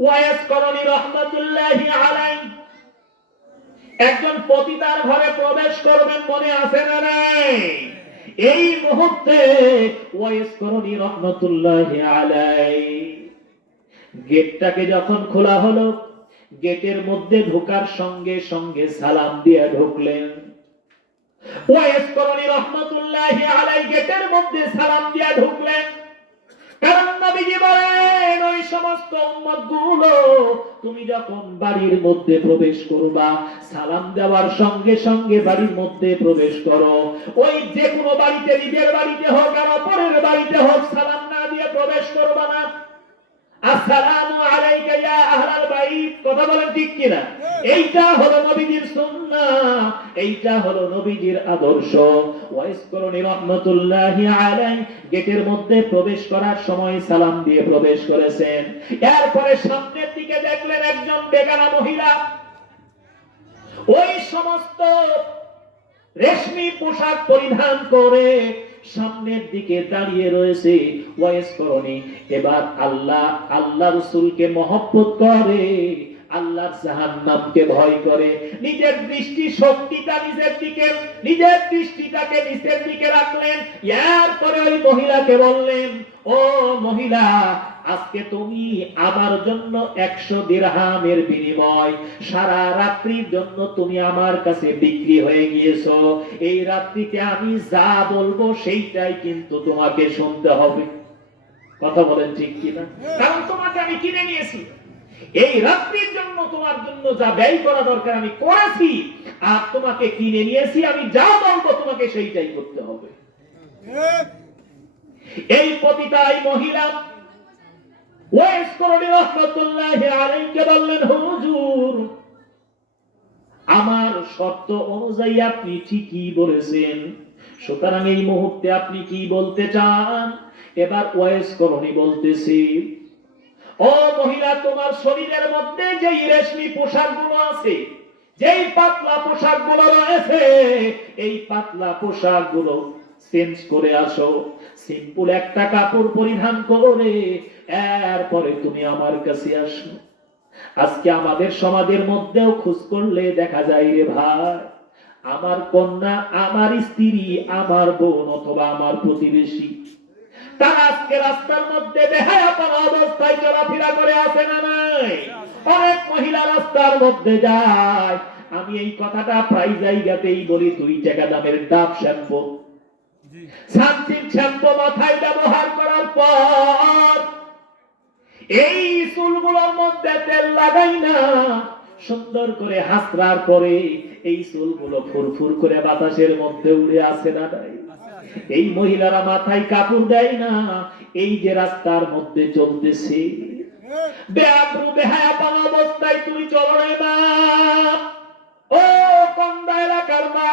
Wise করণী রহমতুল্লাহি একজন পতিতার ঘরে প্রবেশ করবেন মনে আছে না নাই? এই মুহূর্তে ওয়াইস করণী রহমতুল্লাহি আলাইহি। গেটটাকে যখন খোলা হলো, গেটের মধ্যে ঢোকার সঙ্গে সঙ্গে সালাম দিয়ে ঢুকলেন। ওয়াইস করণী রহমতুল্লাহি আলাই গেটের মধ্যে সালাম দিয়ে ঢুকলেন। কারণ নবীজি বলেন ওই সমস্ত উম্মতগুলো তুমি যখন বাড়ির মধ্যে প্রবেশ করবা সালাম দেওয়ার সঙ্গে সঙ্গে বাড়ির মধ্যে প্রবেশ করো। ওই যে কোনো বাড়িতে নিজের বাড়িতে হোক আর অপরের বাড়িতে হোক সালাম না দিয়ে প্রবেশ করবা না। আসসালামু আলাইকা ইয়া আহলাল বাইত। কথা বলেন ঠিক কিনা? এইটা হলো নবীজির সুন্নাহ এইটা হলো নবীজির আদর্শ। ওয়াইস করণী রহমাতুল্লাহি আলাইহি, গেটের মধ্যে প্রবেশ করার সময় সালাম দিয়ে প্রবেশ করেছেন। এরপরে সামনের দিকে দেখলেন একজন বেগানা মহিলা। ওই সমস্ত রেশমি পোশাক পরিধান করে সামনের দিকে দাঁড়িয়ে রয়েছে এবার আল্লাহ আল্লাহ রসুলকে মহব্বত করে আল্লাহর জাহান্নামকে ভয় করে। নিজের দৃষ্টি শক্তিটা নিজের দিকে, নিজের দৃষ্টিটাকে নিচের দিকে রাখলেন। এরপরে ওই মহিলাকে বললেন, ও মহিলা, আজকে তুমি আমার জন্য একশো দিরহামের বিনিময়। সারা রাত্রির জন্য তুমি আমার কাছে বিক্রি হয়ে গিয়েছো। এই রাত্রিতে আমি যা বলব সেইটাই কিন্তু তোমাকে শুনতে হবে। কথা বলেন ঠিক কিনা? কারণ তোমাকে আমি কিনে নিয়েছি। এই রাত্রির জন্য তোমার জন্য যা ব্যয় করা দরকার আমি করেছি, আর তোমাকে কিনে নিয়েছি, আমি যা বলব তোমাকে সেইটাই করতে হবে। এই পতিতাই মহিলা রহমতুল্লাহ আলাইকে বললেন, হুজুর, আমার শর্ত অনুযায়ী আপনি ঠিকই বলেছেন। সুতরাং এই মুহূর্তে আপনি কি বলতে চান? এবার ওয়াইস করণী বলতেছি ও মহিলা, তোমার শরীরের মধ্যে যেই রেশমি পোশাকগুলো আছে, যেই পাতলা পোশাকগুলো রয়েছে, এই পাতলা পোশাকগুলো চেঞ্জ করে আসো। সিম্পল একটা কাপড় পরিধান করে, এরপরে তুমি আমার কাছে আসো। আজকে আমাদের সমাজের মধ্যেও খোঁজ করলে দেখা যায় রে ভাই, আমার কন্যা, আমার স্ত্রী, আমার বোন অথবা আমার প্রতিবেশী তারা আজকে রাস্তার মধ্যে বেহায়াপন অবস্থায় চলাফেরা করে আসে না নাই অনেক মহিলা রাস্তার মধ্যে যায়। আমি এই কথাটা প্রায় জায়গাতেই বলি দুই টাকা দামের ডাব শ্যাম্পু। শান্তির শ্যাম্পু মাথায় ব্যবহার করার পর এই চুলগুলোর মধ্যে তেল লাগাই না সুন্দর করে হাসরার পরে এই চুলগুলো ফুরফুর করে বাতাসের মধ্যে উড়ে আসে না নাই এই মহিলারা মাথায় কাপড় দেয় না, এই যে রাস্তার মধ্যে চলতেছে। অবস্থায় তুমি চলো রে ও কন্দা এলাকার মা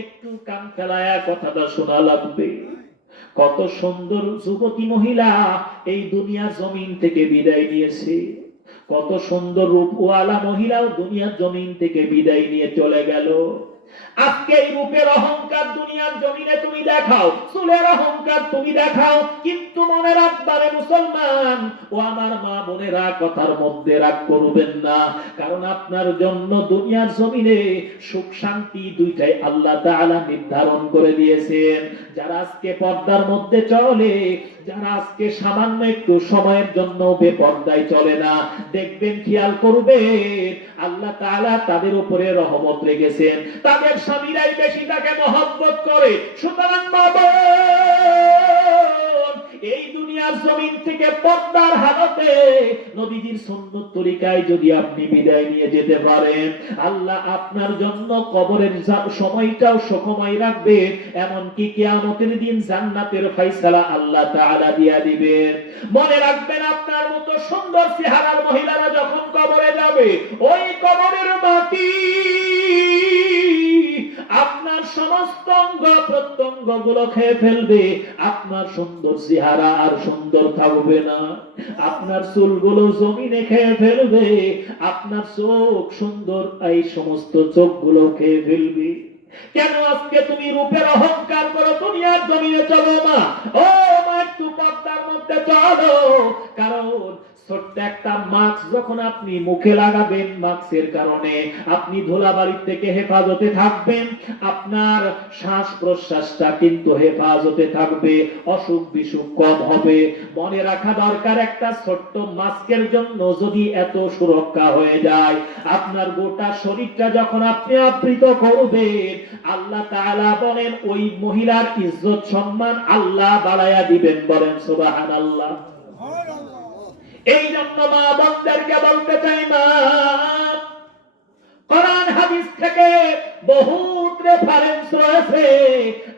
একটু কান ফেলায়া কথাটা শোনা লাগবে। কত সুন্দর যুবতী মহিলা এই দুনিয়ার জমিন থেকে বিদায় নিয়েছে। কত সুন্দর রূপওয়ালা মহিলাও দুনিয়ার জমিন থেকে বিদায় নিয়ে চলে গেল। আজকে এই রূপের অহংকার দুনিয়ার জমিনে তুমি দেখাও, চুলের অহংকার তুমি দেখাও, কিন্তু মনে রাখবারে মুসলমান, ও আমার মা বোনেরা কথার মধ্যে রাগ করবেন না, কারণ আপনার জন্য দুনিয়ার জমিনে সুখ শান্তি দুইটাই আল্লাহ তাআলা নির্ধারণ করে দিয়েছেন। যারা আজকে পর্দার মধ্যে চলে, যারা আজকে সামান্য একটু সময়ের জন্য বেপর্দায় চলে না, দেখবেন, খেয়াল করবেন আল্লাহ তাআলা তাদের উপরে রহমত রেখেছেন। তাদের স্বামীরাই বেশি তাকে মহব্বত করে। সুতরাং বাবা! এই দুনিয়ার জমিন থেকে পর্দার হালতে নবীজির সুন্নত তরিকায় যদি আপনি বিদায় নিয়ে যেতে পারেন, আল্লাহ আপনার জন্য কবরের সময়টাও সুখময় রাখবে, এমনকি কিয়ামতের দিন জান্নাতের ফয়সালা আল্লাহ তাআলা দিয়া দিবেন। মনে রাখবেন আপনার মতো সুন্দর চেহারার মহিলারা যখন কবরে যাবে, ওই কবরের মাটি সমস্ত অঙ্গ প্রত্যঙ্গগুলো খেয়ে ফেলবে। আপনার সুন্দর চেহারা আর সুন্দর থাকবে না। আপনার চুলগুলো জমিনে খেয়ে ফেলবে। আপনার চোখ সুন্দর, এই সমস্ত চোখগুলো খেয়ে ফেলবে। কেন আজকে তুমি রূপের অহংকার করো দুনিয়ার জমিনে চলো মা? ও মা, একটু পর্দার মধ্যে চলো। কারণ ছোট্ট একটা মাস্ক যখন আপনি মুখে লাগাবেন মাস্কের কারণে আপনি ধুলাবাড়ির থেকে হেফাজতে থাকবেন, আপনার শ্বাস প্রশ্বাসটা কিন্তু হেফাজতে থাকবে, অসুখ বিসুখ কম হবে। মনে রাখা দরকার, একটা ছোট্ট মাস্কের জন্য যদি এত সুরক্ষা হয়ে যায়, আপনার গোটা শরীরটা যখন আপনি আবৃত করবেন, আল্লাহ তাআলা বলেন, ওই মহিলার ইজ্জত সম্মান আল্লাহ বাড়ায়া দিবেন বলেন, সুবহানাল্লাহ। এই জন্য মা বোনদেরকে বলতে চাই মা, কোরআন হাদিস থেকে বহুত রেফারেন্স রয়েছে।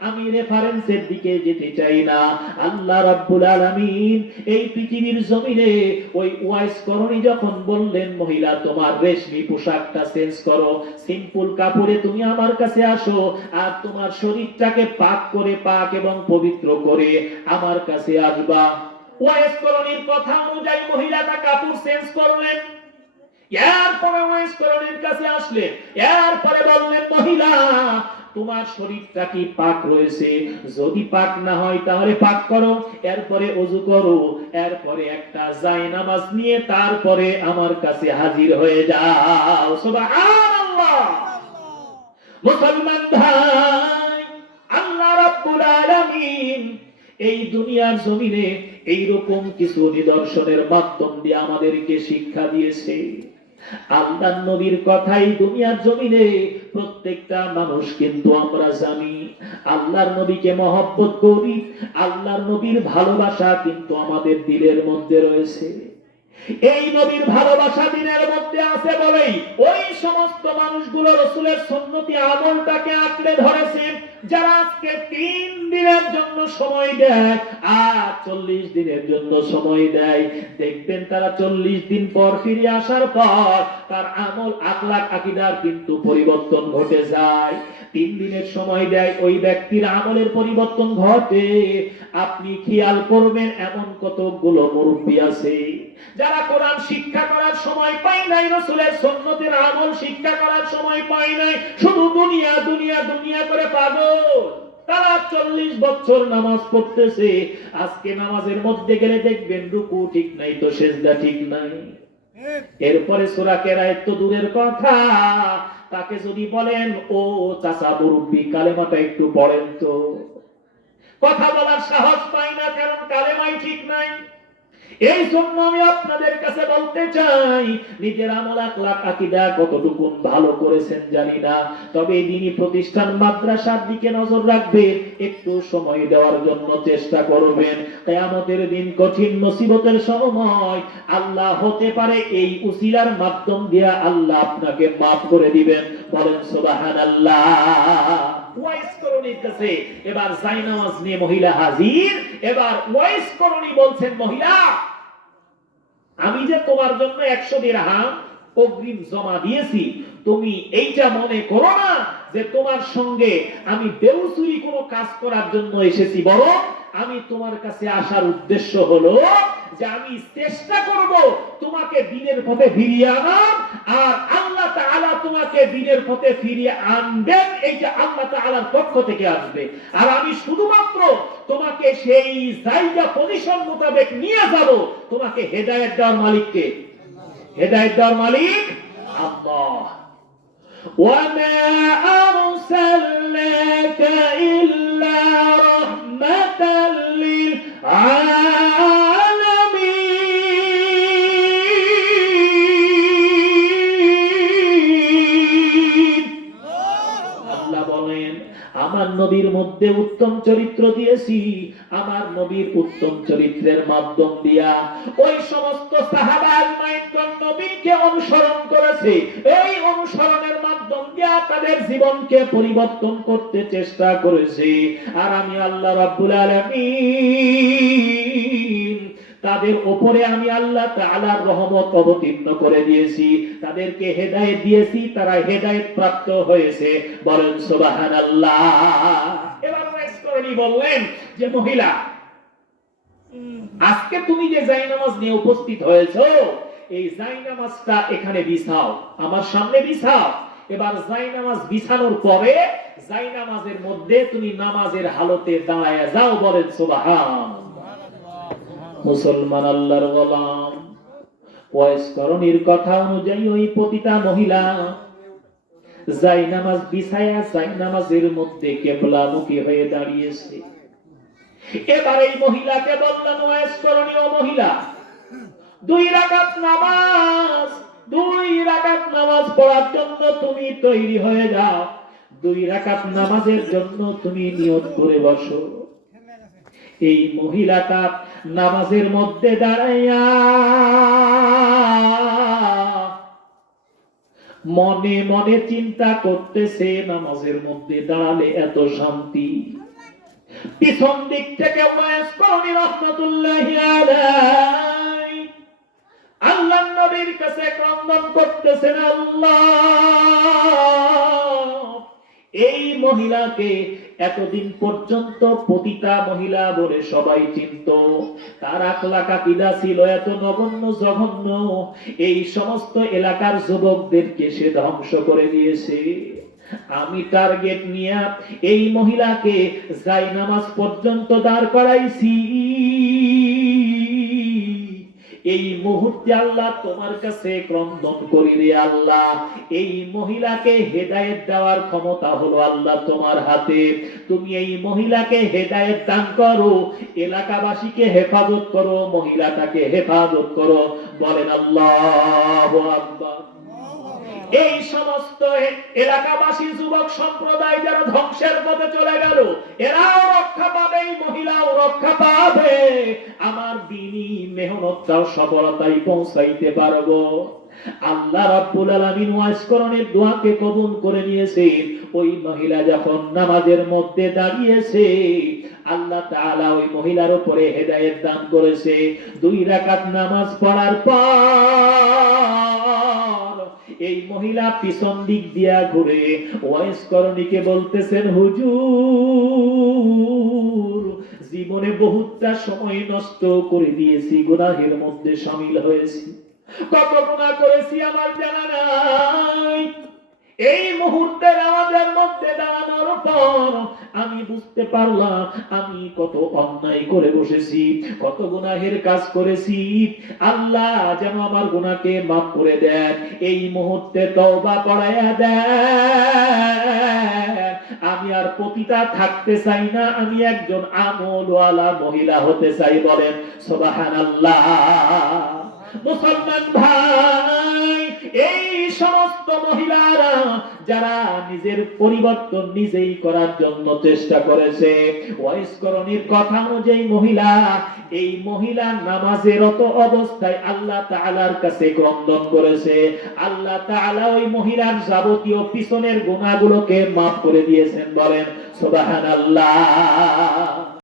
আমি রেফারেন্সের দিকে যেতে চাই না। আল্লাহ রাব্বুল আলামিন এই পৃথিবীর জমিনে ওই ওয়াইস করণী যখন বললেন, মহিলা তোমার রেশমি পোশাকটা চেঞ্জ করো সিম্পল কাপড়ে তুমি আমার কাছে আসো আর তোমার শরীরটাকে পাক করে, পাক এবং পবিত্র করে আমার কাছে আসবা। করণীর কথা অনুযায়ী মহিলাটা কাপড় চেঞ্জ করলেন। এরপরে করণীর কাছে আসলেন। এরপরে বললেন, মহিলা, তোমার শরীরটা কি পাক রয়েছে? যদি পাক না হয় তাহলে পাক করো। এরপরে অজু করো। এরপরে একটা নামাজ নিয়ে তারপরে আমার কাছে হাজির হয়ে যাও। মুসলমান ভাই, আল্লাহ রাব্বুল আলামিন এই দুনিয়ার জমিনে এইরকম কিছু নিদর্শনের মাধ্যম দিয়ে আমাদেরকে শিক্ষা দিয়েছে। আল্লাহ নবীর কথাই দুনিয়ার জমিনে প্রত্যেকটা মানুষ কিন্তু আমরা জানি। আল্লাহর নবীকে মহব্বত করি, আল্লাহর নবীর ভালোবাসা কিন্তু আমাদের দিলের মধ্যে রয়েছে। এই নবীর ভালোবাসা দিনের মধ্যে আছে বলেই ওই সমস্ত মানুষগুলো রসুলের সন্নতি আমলটাকে আঁকড়ে ধরেছে, যারা আজকে তিন দিনের জন্য সময় দেয় আর চল্লিশ দিনের জন্য সময় দেয়। দেখবেন তারা চল্লিশ দিন পর ফিরে আসার পর তার আমল আকলাক আকিদার কিন্তু পরিবর্তন ঘটে যায়। তিন দিনের সময় দেয় ওই ব্যক্তির আমলের পরিবর্তন ঘটে। আপনি খেয়াল করবেন এমন কতগুলো মুরব্বী আছে যারা কোরআন শিক্ষা করার সময় পায় নাই রসুলের সন্ন্যতের আমল শিক্ষা করার সময় পায় নাই শুধু দুনিয়া দুনিয়া দুনিয়া করে পাগল। তারা চল্লিশ বছর নামাজ পড়তেছে আজকে নামাজের মধ্যে গেলে দেখবেন রুকু ঠিক নাই তো সেজদা ঠিক নাই। এরপরে সোরা কেরায় তো দূরের কথা তাকে যদি বলেন, ও চাচা মুরব্বী কালেমাটা একটু পড়েন তো। কথা বলার সাহস পাই না, কারণ কালেমাই ঠিক নাই। এই জন্য আমি আপনাদের কাছে বলতে চাই, নিজের আমল আখলাক আকীদা কতটুকু ভালো করেছেন জানি না। তবে দিনই প্রতিষ্ঠান মাদ্রাসার দিকে নজর রাখবেন একটু সময় দেওয়ার জন্য চেষ্টা করবেন। কিয়ামতের দিন কঠিন মুসিবতের সময় আল্লাহ হতে পারে এই উসিলার মাধ্যম দিয়ে আল্লাহ আপনাকে মাফ করে দিবেন। বলেন, সুবহানাল্লাহ। ওয়াইস করণীর কাছে। এবার জাইনামাজ নিয়ে মহিলা হাজির। এবার ওয়াইস করণী বলছেন, মহিলা, আমি যে তোমার জন্য একশো দিরহাম অগ্রিম জমা দিয়েছি, তুমি এইটা মনে করো না যে তোমার সঙ্গে আমি বেউসুরি কোনো কাজ করার জন্য এসেছি। বরং আমি তোমার কাছে আসার উদ্দেশ্য হলো যে আমি চেষ্টা করব তোমাকে দিনের পথে ফিরিয়ে আনার আর আল্লাহ তাআলা তোমাকে দিনের পথে ফিরিয়ে আনবেন এইটা আল্লাহ তাআলার পক্ষ থেকে আসবে আর আমি শুধুমাত্র তোমাকে সেই জায়গা পজিশন মোতাবেক নিয়ে যাব তোমাকে হেদায়েত দেওয়ার মালিককে হেদায়েত দেওয়ার মালিক আল্লাহ وما أرسلناك إلا رحمة للعالمين নবীর মধ্যে উত্তম চরিত্র দিয়েছি, আমার নবীর উত্তম চরিত্রের মাধ্যম দিয়া। ওই সমস্ত সাহাবাল মাইনগণ নবীকে অনুসরণ করেছে। এই অনুসরণের মাধ্যম দিয়া তাদের জীবনকে পরিবর্তন করতে চেষ্টা করেছে। আর আমি আল্লাহ রাব্বুল আলামিন তাদের ওপরে আমি আল্লাহ তাআলার রহমত অবতীর্ণ করে দিয়েছি। তাদেরকে হেদায়েত দিয়েছি, তারা হেদায়েত প্রাপ্ত হয়েছে। বলেন, সুবহানাল্লাহ। এবার বললেন যে, মহিলা, আজকে তুমি যে জায়নামাজ নিয়ে উপস্থিত হয়েছো, এই জায়নামাজটা এখানে বিছাও, আমার সামনে বিছাও। এবার জায়নামাজ বিছানোর পরে জায়নামাজের মধ্যে তুমি নামাজের হালতে দাঁড়ায় যাও, বলেন, সুবহান। মুসলমান আল্লাহর গোলাম। ওয়াইসকরণীর কথা অনুযায়ী ওই পতিতা মহিলা। যাই নামাজ বিছায়া, যাই নামাজের মধ্যে কেবলামুখী হয়ে দাঁড়িয়েছে। এবার এই মহিলাকে বললেন ওয়াইসকরণীয় মহিলা, দুই রাকাত নামাজ, দুই রাকাত নামাজ পড়ার জন্য তুমি তৈরি হয়ে যাও। দুই রাকাত নামাজের জন্য তুমি নিয়ত করে বসো। এই মহিলাটা নামাজের মধ্যে দাঁড়াইয়া মনে মনে চিন্তা করতেছে, নামাজের মধ্যে দাঁড়ালে এত শান্তি। পিছন দিক থেকে আল্লাহ নবীর কাছে ক্রন্দন করতেছেন, আল্লাহ, এই মহিলাকে এতদিন পর্যন্ত পতিতা মহিলা বলে সবাই চিনত। তার আকলা কাকিদা ছিল এত নগণ্য, জঘন্য। এই সমস্ত এলাকার যুবকদেরকে সে ধ্বংস করে দিয়েছে। আমি টার্গেট নিয়ে এই মহিলাকে যাই নামাজ পর্যন্ত দাঁড় করাইছি। এই মুহূর্তে আল্লাহ তোমার কাছে ক্রন্দন করি রে আল্লাহ। এই মহিলাকে হেদায়েত দেওয়ার ক্ষমতা হলো আল্লাহ তোমার হাতে। তুমি এই মহিলাকে হেদায়েত দান করো, এলাকাবাসীকে হেফাজত করো, মহিলাটাকে হেফাজত করো। বলেন আল্লাহ আকবার। এই সমস্ত এলাকাবাসী, যুবক সম্প্রদায় যারা ধ্বংসের পথে চলে গেল, এরাও রক্ষা পাবে মহিলাও রক্ষা পাবে। আমার দিনই মেহনতটাও সফলতায় পৌঁছাইতে পারব। আল্লাহ রাব্বুল আলামিন দোয়াকে কবুল করে নিয়েছেন। ওই মহিলা যখন নামাজের মধ্যে দাঁড়িয়েছে, আল্লাহ তাআলা ওই মহিলার উপরে হেদায়েত দান করেছে। দুই রাকাত নামাজ পড়ার পর এই মহিলা পিছন দিক দিয়া ঘুরে ওয়াইস করণীকে বলতেছেন, হুজুর, জীবনে বহুতটা সময় নষ্ট করে দিয়েছি, গুনাহের মধ্যে সামিল হয়েছি। কত গুণা করেছি আমার জানা নাই। এই মুহূর্তের আমাদের মধ্যে দাঁড়ানোর পর আমি বুঝতে পারলাম, আমি কত অন্যায় করে বসেছি, কত গুনাহের কাজ করেছি। আল্লাহ যেন আমার গুনাহকে মাফ করে দেন, এই মুহূর্তে তওবা করাইয়া দেন। আমি আর পতিতা থাকতে চাই না, আমি একজন আমলওয়ালা মহিলা হতে চাই বলেন, সুবহানাল্লাহ। মুসলমান ভাই! এই সমস্ত মহিলারা যারা নিজের পরিবর্তন নিজেই করার জন্য চেষ্টা করেছে ওয়াইসকরণীর কথা অনুযায়ী মহিলা, এই মহিলা নামাজেরত অবস্থায় আল্লাহ তাআলার কাছে ক্রন্দন করেছে। আল্লাহ তাআলা ওই মহিলার যাবতীয় পিছনের গুনাহগুলোকে মাফ করে দিয়েছেন, বলেন, সুবহানাল্লাহ।